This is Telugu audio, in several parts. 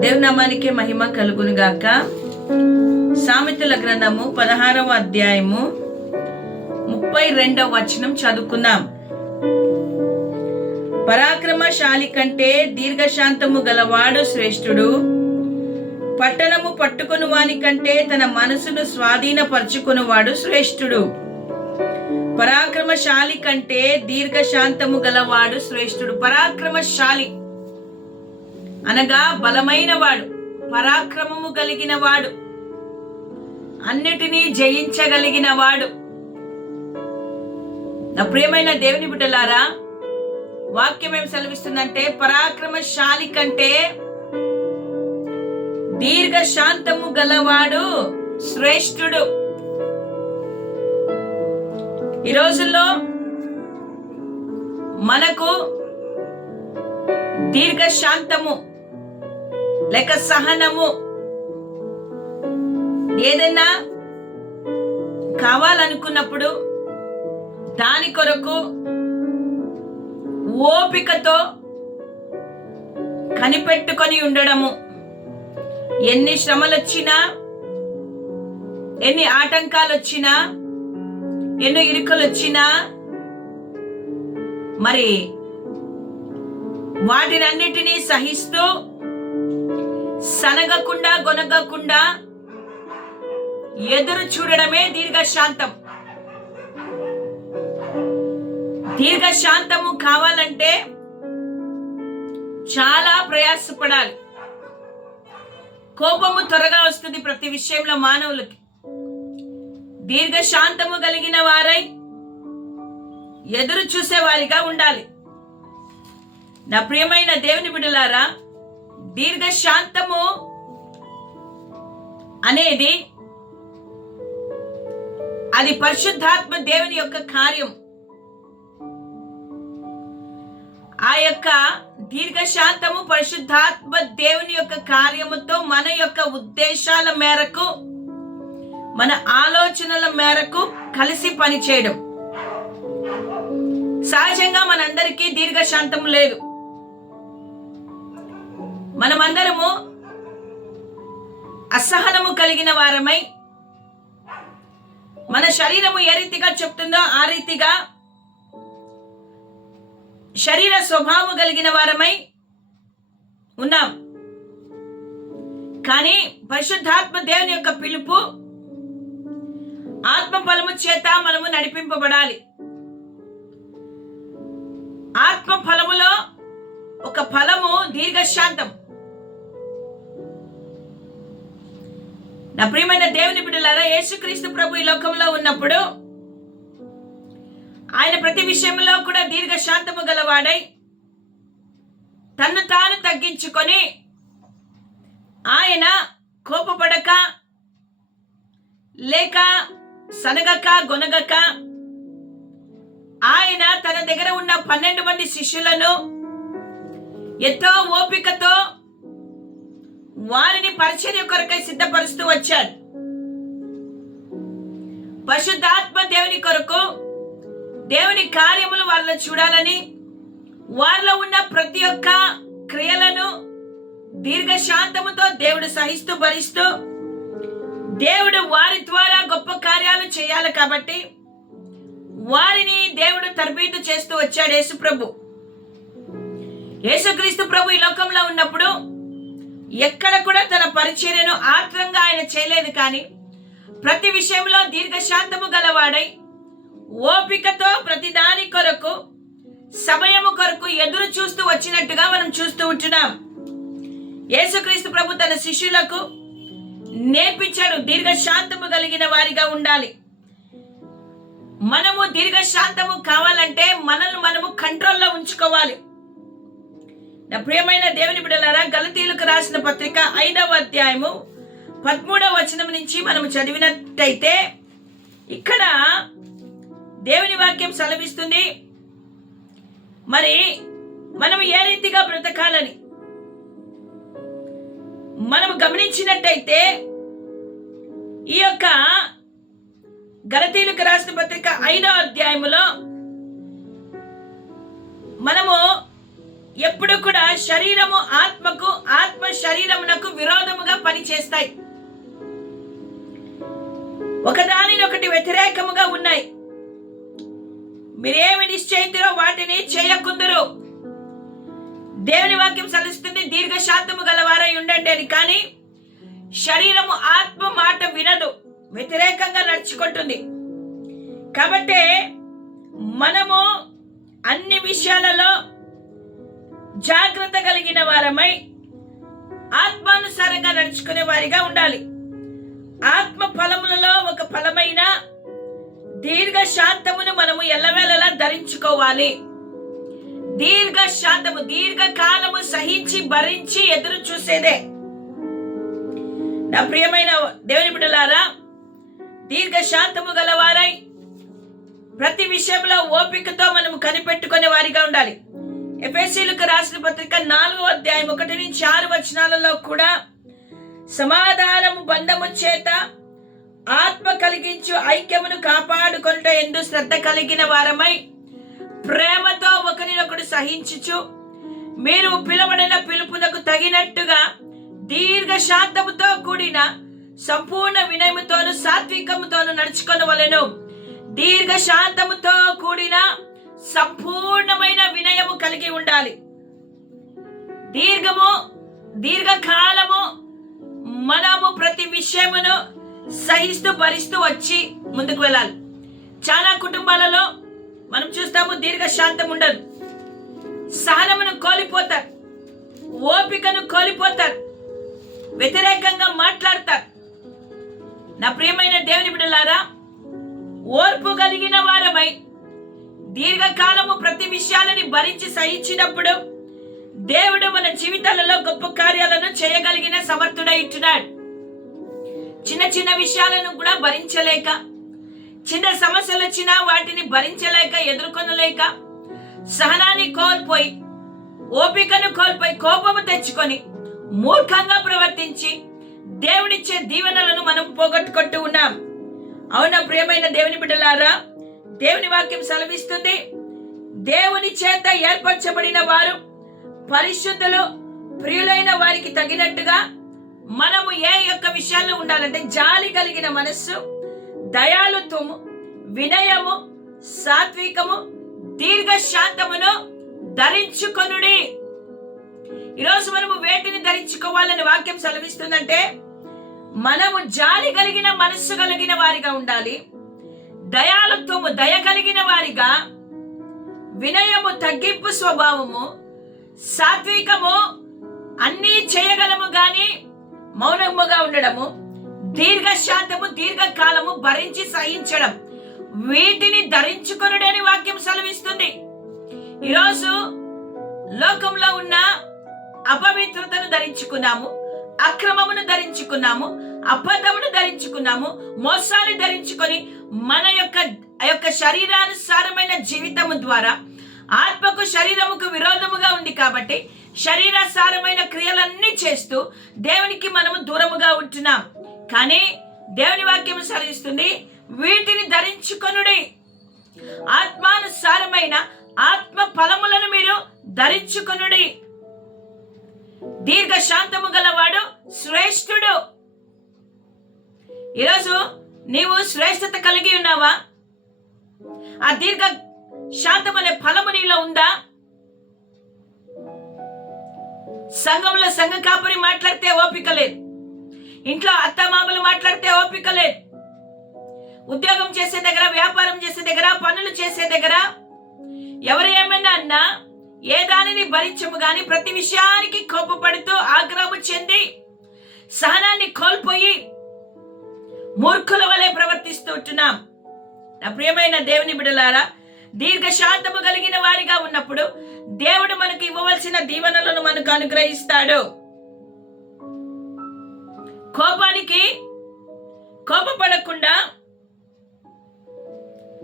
దేవునామానికి మహిమ కలుగును గాక. సామెతల గ్రంథము పదహారవ అధ్యాయము ముప్పై రెండవ వచనం చదువుకుందాం. పరాక్రమశాలి కంటే దీర్ఘశాంతము గలవాడు శ్రేష్ఠుడు. పట్టణము పట్టుకుని వాని కంటే తన మనసును స్వాధీనపరుచుకునివాడు శ్రేష్ఠుడు. పరాక్రమశాలి కంటే దీర్ఘశాంతము గలవాడు శ్రేష్ఠుడు. పరాక్రమశాలి అనగా బలమైన వాడు పరాక్రమము కలిగిన వాడు అన్నిటినీ జయించగలిగిన వాడు నా ప్రియమైన దేవుని బిడ్డలారా వాక్యం ఏం సెలవిస్తుందంటే పరాక్రమశాలి కంటే దీర్ఘశాంతము గలవాడు శ్రేష్ఠుడు. ఈ రోజుల్లో మనకు దీర్ఘశాంతము లేక సహనము. ఏదైనా కావాలనుకున్నప్పుడు దాని కొరకు ఓపికతో కనిపెట్టుకొని ఉండడము. ఎన్ని శ్రమలు వచ్చినా ఎన్ని ఆటంకాలు వచ్చినా ఎన్నో ఇరుకలు వచ్చినా మరి వాటినన్నిటినీ సహిస్తూ సనగకుండా గొనగకుండా ఎదురు చూడడమే దీర్ఘశాంతం. దీర్ఘశాంతము కావాలంటే చాలా ప్రయాసపడాలి. కోపము త్వరగా వస్తుంది ప్రతి విషయంలో మానవులకి. దీర్ఘశాంతము కలిగిన వారై ఎదురు చూసే వారిగా ఉండాలి. నా ప్రియమైన దేవుని బిడలారా దీర్ఘశాంతము అనేది అది పరిశుద్ధాత్మ దేవుని యొక్క కార్యం. ఆ యొక్క దీర్ఘశాంతము పరిశుద్ధాత్మ దేవుని యొక్క కార్యముతో మన యొక్క ఉద్దేశాల మేరకు మన ఆలోచనల మేరకు కలిసి పనిచేయడం. సహజంగా మనందరికీ దీర్ఘశాంతం లేదు. మనమందరము అసహనము కలిగిన వారమై మన శరీరము ఏ రీతిగా చెప్తుందో ఆ రీతిగా శరీర స్వభావం కలిగిన వారమై ఉన్నాం. కానీ పరిశుద్ధాత్మ దేవుని యొక్క పిలుపు ఆత్మ ఫలము చేత మనము నడిపింపబడాలి. ఆత్మ ఫలములో ఒక ఫలము దీర్ఘశాంతం. నా ప్రియమైన దేవుని బిడ్డలారా యేసుక్రీస్తు ప్రభు ఈ లోకంలో ఉన్నప్పుడు ఆయన ప్రతి విషయంలో కూడా దీర్ఘశాంతము గలవాడై తన్ను తాను తగ్గించుకొని ఆయన కోపపడక లేక సనగక గొనగక ఆయన తన దగ్గర ఉన్న పన్నెండు మంది శిష్యులను ఎంతో ఓపికతో వారిని పరిచర్య కొరకై సిద్ధపరుస్తూ వచ్చాడు. పశుద్ధాత్మ దేవుని కొరకు దేవుని కార్యములు వాళ్ళని చూడాలని వారిలో ఉన్న ప్రతి ఒక్క క్రియలను దీర్ఘశాంతముతో దేవుడు సహిస్తూ భరిస్తూ దేవుడు వారి ద్వారా గొప్ప కార్యాలు చేయాలి కాబట్టి వారిని దేవుడు తర్బీదు చేస్తూ వచ్చాడు యేసు ప్రభు యేసుక్రీస్తు ప్రభు ఈ లోకంలో ఉన్నప్పుడు ఎక్కడ కూడా తన పరిచర్యను ఆత్రంగా ఆయన చేయలేదు కానీ ప్రతి విషయంలో దీర్ఘశాంతము గలవాడై ఓపికతో ప్రతిదాని కొరకు సమయము కొరకు ఎదురు చూస్తూ వచ్చినట్టుగా మనం చూస్తూ ఉంటున్నాం. యేసుక్రీస్తు ప్రభు తన శిష్యులకు నేర్పించాడు దీర్ఘశాంతము కలిగిన వారిగా ఉండాలి. మనము దీర్ఘశాంతము కావాలంటే నా ప్రియమైన దేవుని బిడలారా గలతీలకు రాసిన పత్రిక ఐదవ అధ్యాయము పదమూడవ వచనం నుంచి మనం చదివినట్టయితే ఇక్కడ దేవుని వాక్యం సెలవిస్తుంది. మరి మనం ఏ రీతిగా బ్రతకాలని? మనం గమనించినట్టయితే ఈ యొక్క గలతీలకు రాసిన పత్రిక ఐదవ అధ్యాయములో మనము ఎప్పుడు కూడా శరీరము ఆత్మకు ఆత్మ శరీరమునకు విరోధముగా పనిచేస్తాయి. ఒకదానినొకటి వ్యతిరేకముగా ఉన్నాయి. మీరేమి నిశ్చయిందిరో వాటిని చేయకుందరు. దేవుని వాక్యం సలుస్తుంది దీర్ఘశాతము గలవారై ఉండండి అని కానీ శరీరము ఆత్మ మాట వినదు వ్యతిరేకంగా నడుచుకుంటుంది. కాబట్టి మనము అన్ని విషయాలలో జాగ్రత్త కలిగిన వారమై ఆత్మానుసారంగా నడుచుకునే వారిగా ఉండాలి. ఆత్మ ఫలములలో ఒక ఫలమైన దీర్ఘ శాంతమును మనము ఎల్లవేళలా ధరించుకోవాలి. దీర్ఘ శాంతము దీర్ఘ కాలము సహించి భరించి ఎదురు చూసేదే. నా ప్రియమైన దేవుని బిడ్డలారా దీర్ఘ శాంతము గలవారై ప్రతి విషయంలో ఓపికతో మనం కనిపెట్టుకునే వారిగా ఉండాలి. ఎఫ్ఎస్సీలకు రాసిన పత్రిక నాలుగో అధ్యాయం ఒకటి నుంచి ఆరు వచనాలలో కూడా సమాధానము బంధము చేత ఆత్మ కలిగించు ఐక్యమును కాపాడుకొనుట ఎందు శ్రద్ధ కలిగిన వారమై ప్రేమతో ఒకరినొకడు సహించుచు మీరు పిలవడిన పిలుపునకు తగినట్టుగా దీర్ఘ శాంతముతో కూడిన సంపూర్ణ వినయముతోను సాత్వికముతోను నడుచుకొనవలెను. దీర్ఘ శాంతముతో కూడిన సంపూర్ణమైన వినయము కలిగి ఉండాలి. దీర్ఘము దీర్ఘకాలము మనము ప్రతి విషయమును సహిస్తూ భరిస్తూ వచ్చి ముందుకు వెళ్ళాలి. చాలా కుటుంబాలలో మనం చూస్తాము దీర్ఘశాంతం ఉండదు. సహనమును కోల్పోతారు. ఓపికను కోల్పోతారు. వ్యతిరేకంగా మాట్లాడతారు. నా ప్రియమైన దేవుని బిడ్డలారా ఓర్పు కలిగిన వారమై దీర్ఘకాలము ప్రతి విషయాలని భరించి సహించినప్పుడు దేవుడు మన జీవితాలలో గొప్ప కార్యాలను చేయగలిగిన సమర్థుడై ఇచ్చినాడు చిన్న చిన్న విషయాలను కూడా భరించలేక చిన్న సమస్యలు వచ్చినా వాటిని భరించలేక ఎదుర్కొనలేక సహనాన్ని కోల్పోయి ఓపికను కోల్పోయి కోపము తెచ్చుకొని మూర్ఖంగా ప్రవర్తించి దేవుడిచ్చే దీవెనలను మనం పోగొట్టుకుంటూ ఉన్నాం. అవునా ప్రియమైన దేవుని బిడ్డలారా? దేవుని వాక్యం సెలవిస్తుంది. దేవుని చేత ఏర్పరచబడిన వారు పరిశుద్ధులు ప్రియులైన వారికి తగినట్టుగా మనము ఏ యొక్క విషయాల్లో ఉండాలంటే జాలి కలిగిన మనస్సు దయాలుత్వము వినయము సాత్వికము దీర్ఘ శాంతమును ధరించుకొనుడి. ఈరోజు మనము వేటిని ధరించుకోవాలని వాక్యం సెలవిస్తుందంటే మనము జాలి కలిగిన మనస్సు కలిగిన వారిగా ఉండాలి. దయాలుత్వము దయ కలిగిన వారిగా వినయము తగ్గింపు స్వభావము సాత్వికము అన్నీ చేయగలము గాని మౌనముగా ఉండడము దీర్ఘశాంతము దీర్ఘకాలము భరించి సహించడం వీటిని ధరించుకొనుడని వాక్యం సెలవిస్తుంది. ఈరోజు లోకంలో ఉన్న అపవిత్రతను ధరించుకున్నాము అక్రమమును ధరించుకున్నాము అబద్ధమును ధరించుకున్నాము మోసాన్ని ధరించుకొని మన యొక్క ఆ యొక్క శరీరానుసారమైన జీవితము ద్వారా ఆత్మకు శరీరముకు విరోధముగా ఉంది కాబట్టి శరీరాసారమైన క్రియలన్నీ చేస్తూ దేవునికి మనము దూరముగా ఉంటున్నాం. కానీ దేవుని వాక్యము సరిస్తుంది వీటిని ధరించుకొనుడి. ఆత్మానుసారమైన ఆత్మ ఫలములను మీరు ధరించుకొనుడి. దీర్ఘ శాంతము గలవాడు శ్రేష్ఠుడు. ఈరోజు నీవు శ్రేష్టత కలిగి ఉన్నావా? ఆ దీర్ఘ శాంతం అనే ఫలము నీలో ఉందా? సంఘంలో సంఘ కాపురి మాట్లాడితే ఓపిక లేదు. ఇంట్లో అత్తమామలు మాట్లాడితే ఓపిక లేదు. ఉద్యోగం చేసే దగ్గర వ్యాపారం చేసే దగ్గర పనులు చేసే దగ్గర ఎవరు ఏమైనా అన్నా ఏ దానిని భరించము గాని ప్రతి విషయానికి కోపపడుతూ ఆగ్రహము చెంది సహనాన్ని కోల్పోయి మూర్ఖుల వలె ప్రవర్తిస్తూ ఉంటున్నాం. నా ప్రియమైన దేవుని బిడలారా దీర్ఘశాంతము కలిగిన వారిగా ఉన్నప్పుడు దేవుడు మనకు ఇవ్వవలసిన దీవెనలను మనకు అనుగ్రహిస్తాడు. కోపానికి కోపపడకుండా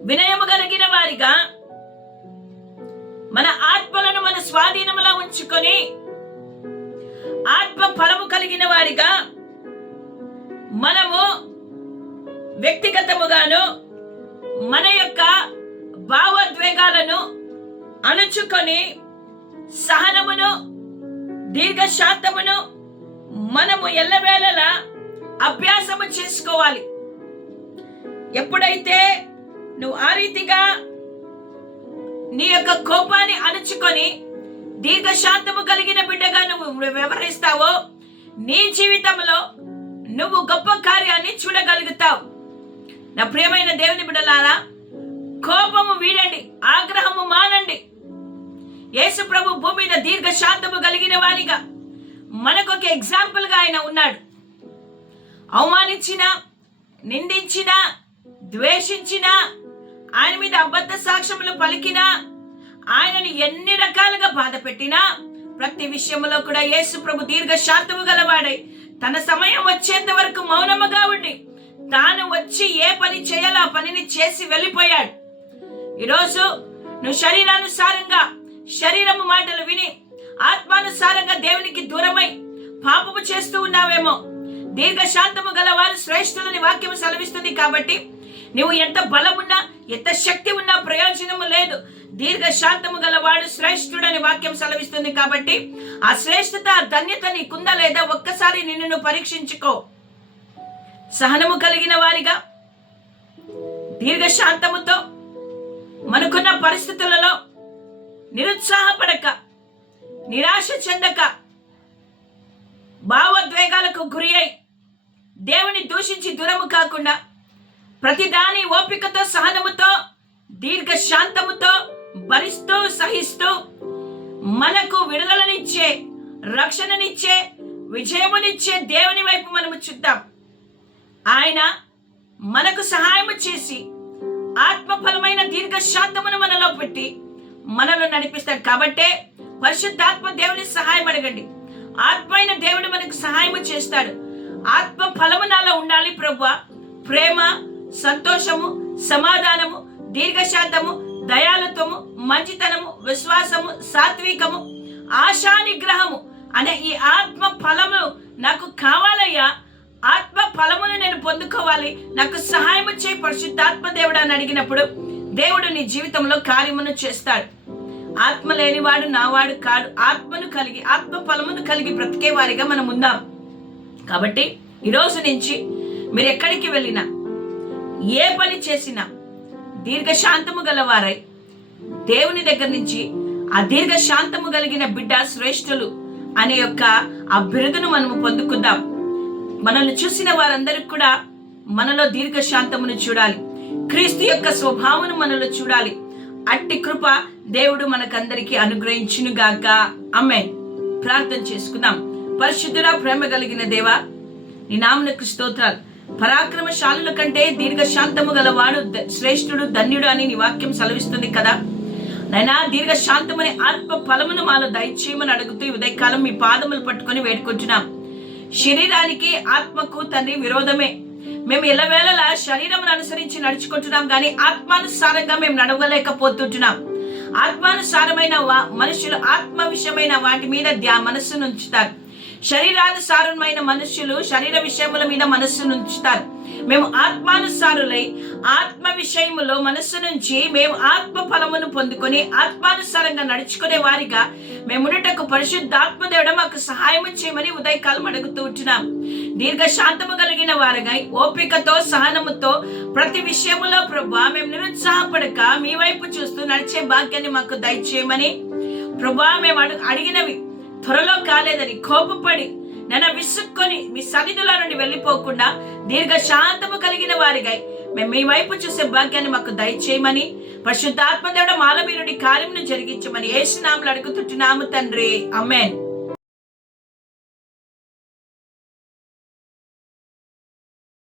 వినయము కలిగిన వారిగా మన ఆత్మలను మన స్వాధీనములా ఉంచుకొని ఆత్మ ఫలము కలిగిన వారిగా మనము వ్యక్తిగతముగాను మన యొక్క భావోద్వేగాలను అణుచుకొని సహనమును దీర్ఘశాంతమును మనము ఎల్లవేళలా అభ్యాసము చేసుకోవాలి. ఎప్పుడైతే నువ్వు ఆ రీతిగా నీ యొక్క కోపాన్ని అణుచుకొని దీర్ఘశాంతము కలిగిన బిడ్డగా నువ్వు వ్యవహరిస్తావో నీ జీవితంలో నువ్వు గొప్ప కార్యాన్ని చూడగలుగుతావు. నా ప్రియమైన దేవుని బిడ్డలారా కోపము వీడండి ఆగ్రహము మానండి. యేసు ప్రభు భూమి మీద దీర్ఘశాంతము కలిగిన వారిగా మనకొక ఎగ్జాంపుల్గా ఆయన ఉన్నాడు. అవమానించిన నిందించిన ద్వేషించిన ఆయన మీద అబద్ధ సాక్ష్యములు పలికినా ఆయనని ఎన్ని రకాలుగా బాధ పెట్టినా ప్రతి విషయంలో కూడా యేసు ప్రభు దీర్ఘశాంతము గలవాడై తన సమయం వచ్చేంత వరకు మౌనముగా ఉండి తాను వచ్చి ఏ పని చేయాలో ఆ పనిని చేసి వెళ్ళిపోయాడు. ఈరోజు నువ్వు శరీరానుసారంగా శరీరము మాటలు విని ఆత్మానుసారంగా దేవునికి దూరమై పాపము చేస్తూ ఉన్నావేమో. దీర్ఘశాంతము గల వారు శ్రేష్ఠులని వాక్యం సెలవిస్తుంది కాబట్టి నువ్వు ఎంత బలమున్నా ఎంత శక్తి ఉన్నా ప్రయోజనము లేదు. దీర్ఘశాంతము గలవాడు శ్రేష్ఠుడని వాక్యం సెలవిస్తుంది కాబట్టి ఆ శ్రేష్ఠత ధన్యత నీకుందా లేదా ఒక్కసారి నిన్ను పరీక్షించుకో. సహనము కలిగిన వారిగా దీర్ఘశాంతముతో మనకున్న పరిస్థితులలో నిరుత్సాహపడక నిరాశ చెందక భావోద్వేగాలకు గురి అయి దేవుని దూషించి దూరము కాకుండా ప్రతిదాని ఓపికతో సహనముతో దీర్ఘశాంతముతో భరిస్తూ సహిస్తూ మనకు విడుదలనిచ్చే రక్షణనిచ్చే విజయమునిచ్చే దేవుని వైపు మనము చూద్దాం. ఆయన మనకు సహాయము చేసి ఆత్మఫలమైన దీర్ఘశాంతమును మనలో పెట్టి మనలో నడిపిస్తాడు. కాబట్టే పరిశుద్ధాత్మ దేవుని సహాయం అడగండి. ఆత్మైన దేవుడు మనకు సహాయము చేస్తాడు. ఆత్మ ఫలము నాలో ఉండాలి ప్రభు ప్రేమ సంతోషము సమాధానము దీర్ఘశాంతము దయాలత్వము మంచితనము విశ్వాసము సాత్వికము ఆశా నిగ్రహము అనే ఈ ఆత్మ ఫలము నాకు కావాలయ్యా. ఆత్మ ఫలమును నేను పొందుకోవాలి. నాకు సహాయం చేయి పరిశుద్ధాత్మ దేవుడు అని అడిగినప్పుడు దేవుడు నీ జీవితంలో కార్యమును చేస్తాడు. ఆత్మ లేనివాడు నావాడు కాడు. ఆత్మను కలిగి ఆత్మ ఫలమును కలిగి బ్రతికే వారిగా మనం ఉందాం కాబట్టి ఈరోజు నుంచి మీరు ఎక్కడికి వెళ్ళినా ఏ పని చేసినా దీర్ఘశాంతము గలవారై దేవుని దగ్గర నుంచి ఆ దీర్ఘశాంతము కలిగిన బిడ్డ శ్రేష్ఠులు అనే యొక్క ఆ బిరుదును మనము పొందుకుందాం. మనల్ని చూసిన వారందరికి కూడా మనలో దీర్ఘశాంతమును చూడాలి. క్రీస్తు యొక్క స్వభావమును మనలో చూడాలి. అట్టి కృప దేవుడు మనకందరికీ అనుగ్రహించును గాక అమ్మే ప్రార్థన చేసుకుందాం. పరిశుద్ధురా ప్రేమ కలిగిన దేవా నీ నామునకు స్తోత్రాలు. పరాక్రమశాలుల కంటే దీర్ఘశాంతము గలవాడు శ్రేష్ఠుడు ధన్యుడు అని నీ వాక్యం సెలవిస్తుంది కదా. నైనా దీర్ఘశాంతమని ఆత్మ ఫలమును మాలో దయచేయమని అడుగుతూ ఉదయకాలం మీ పాదములు పట్టుకొని వేడుకుంటున్నాం. శరీరానికి ఆత్మకు తండ్రి విరోధమే. మేము ఎల్లవేళలా శరీరం అనుసరించి నడుచుకుంటున్నాం కానీ ఆత్మానుసారంగా మేము నడవలేకపోతుంటున్నాం. ఆత్మానుసారమైన వా- మనుషులు ఆత్మ విషయమైన వాటి మీద ధ్యా మనస్సును ఉంచుతారు శరీరానుసారమైన మనుషులు శరీర విషయముల మీద మనస్సును ఉంచుతారు మేము ఆత్మానుసారులై ఆత్మ విషయములో మనస్సు నుంచి మేము ఆత్మ ఫలమును పొందుకొని ఆత్మానుసారంగా నడుచుకునే వారిగా మేమునటకు పరిశుద్ధాత్మ దేవుడు మాకు సహాయం చేయమని ఉదయకాలం అడుగుతూ ఉంటున్నాం. దీర్ఘశాంతము కలిగిన వారిగా ఓపికతో సహనముతో ప్రతి విషయములో ప్రభా మేము నిరుత్సాహపడక మీ వైపు చూస్తూ నడిచే భాగ్యాన్ని మాకు దయచేయమని ప్రభా మేము అడిగినవి త్వరలో కాలేదని కోపపడి నన్ను విసుక్కొని మీ సన్నిధిలో నుండి వెళ్ళిపోకుండా దీర్ఘశాంతము కలిగిన వారిగా. మేము మీ వైపు చూసే భాగ్యాన్ని మాకు దయచేయమని పరిశుద్ధాత్మ దేవుడు మాల మీరుడి కార్యమును జరిగించమని ఏసునాములు అడుగుతుంటున్నాము తండ్రి. అమెన్